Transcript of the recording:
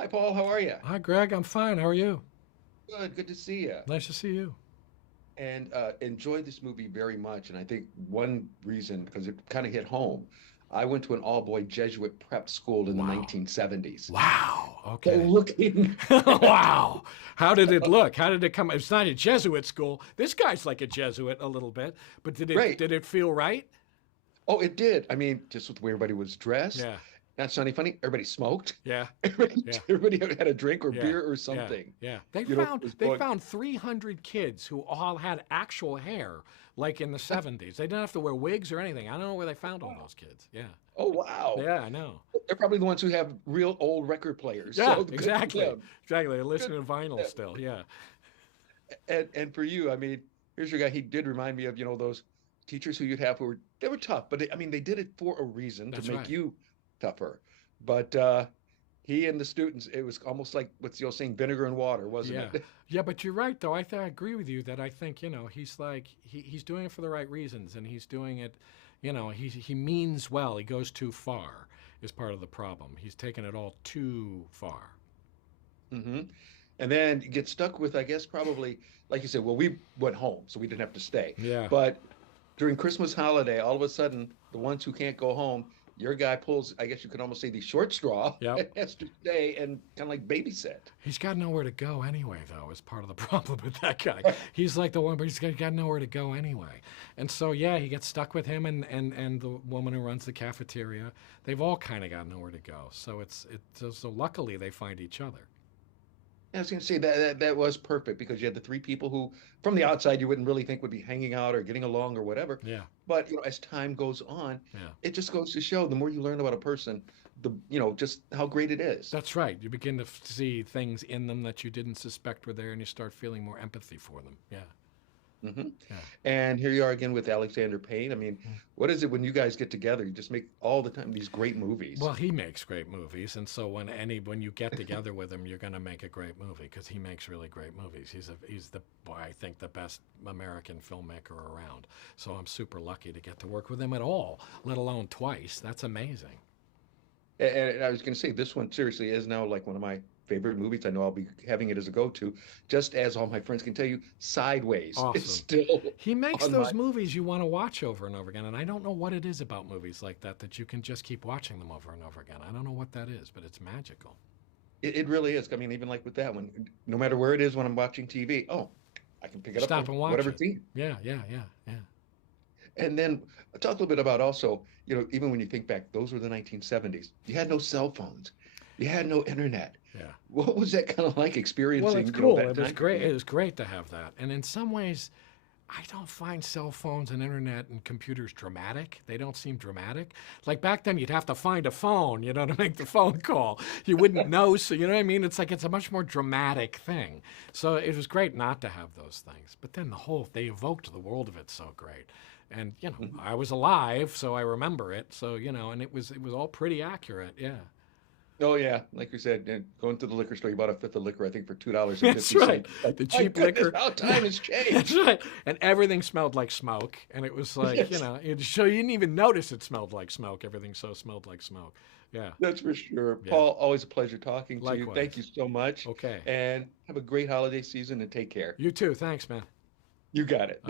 Hi, Paul. How are you? Hi, Greg. I'm fine. How are you? Good. Good to see you. Nice to see you. And enjoyed this movie very much. And I think one reason, because it kind of hit home, I went to an all-boy Jesuit prep school in the Wow. 1970s. Wow. So Okay. looking Wow. How did it look? How did it come? It's not a Jesuit school. This guy's like a Jesuit a little bit, but did it great. did it feel right? Oh, it did. I mean, just with the way everybody was dressed. Yeah. That's not any funny. Everybody smoked. Yeah. Everybody, Yeah. everybody had a drink or Yeah. beer or Yeah. something. Yeah. They You know, it found was they going, found 300 kids who all had actual hair like in the 70s. They didn't have to wear wigs or anything. I don't know where they found all wow. those kids. Yeah. Oh, wow. Yeah, I know. They're probably the ones who have real old record players. Yeah, So good for exactly. them. Exactly. They're Good listening to for vinyl them. still. Yeah. And for you, I mean, here's your guy. He did remind me of, those teachers who you'd have who were they were tough, but I mean, they did it for a reason to That's make right. you tougher. But he and the students, it was almost like what's the old saying, vinegar and water, wasn't Yeah. it? Yeah, but you're right though. I agree with you that I think, he's like he's doing it for the right reasons and he's doing it, he means well. He goes too far is part of the problem. He's taken it all too far. hmm And then you get stuck with, I guess, probably, like you said, well, we went home, so we didn't have to stay. Yeah. But during Christmas holiday, all of a sudden, the ones who can't go home, your guy pulls, I guess you could almost say the short straw Yep. and has to stay and kind of like babysit. He's got nowhere to go anyway, though, is part of the problem with that guy. He's like the one, but got nowhere to go anyway. And so, yeah, he gets stuck with him and the woman who runs the cafeteria. They've all kind of got nowhere to go. So so luckily they find each other. I was going to say that was perfect because you had the three people who, from the outside, you wouldn't really think would be hanging out or getting along or whatever. Yeah, But as time goes on, yeah. it just goes to show the more you learn about a person, just how great it is. That's right. You begin to see things in them that you didn't suspect were there, and you start feeling more empathy for them. Yeah, hmm yeah. And here you are again with Alexander Payne. I mean, what is it when you guys get together? You just make all the time these great movies. Well, he makes great movies, and so when you get together with him, you're going to make a great movie because he makes really great movies. He's the I think the best American filmmaker around. So I'm super lucky to get to work with him at all, let alone twice. That's amazing. And I was going to say, this one seriously is now like one of my favorite movies. I know I'll be having it as a go-to, just as all my friends can tell you, Sideways is Awesome. still He makes on my. those movies you want to watch over and over again, and I don't know what it is about movies like that you can just keep watching them over and over again. I don't know what that is, but it's magical. It really is. I mean, even like with that one, no matter where it is when I'm watching TV, oh, I can pick it up Stop from and watch whatever it. scene. Yeah, yeah, yeah, yeah. And then talk a little bit about also, even when you think back, those were the 1970s. You had no cell phones, you had no internet. Yeah. What was that kind of like Well, it's experiencing, cool. that It was time great. period? It was great to have that. And in some ways, I don't find cell phones and internet and computers dramatic. They don't seem dramatic. Like back then, you'd have to find a phone, to make the phone call. You wouldn't know. So, you know what I mean? It's like it's a much more dramatic thing. So it was great not to have those things. But then they evoked the world of it so great. And, Mhm. I was alive, so I remember it. So, and it was all pretty accurate. Yeah. Oh yeah, like you said, going to the liquor store, you bought a fifth of liquor, I think, for two dollars and That's fifty right. cents. Like, The my cheap goodness, liquor. how Yeah, time has that's changed. right. And everything smelled like smoke. And it was like, Yes, so you didn't even notice it smelled like smoke. Everything so smelled like smoke. Yeah. that's for sure. Yeah. Paul, always a pleasure talking to you. Thank you Likewise. so much, Okay. and have a great holiday season and take care. You too. Thanks, man. You got it.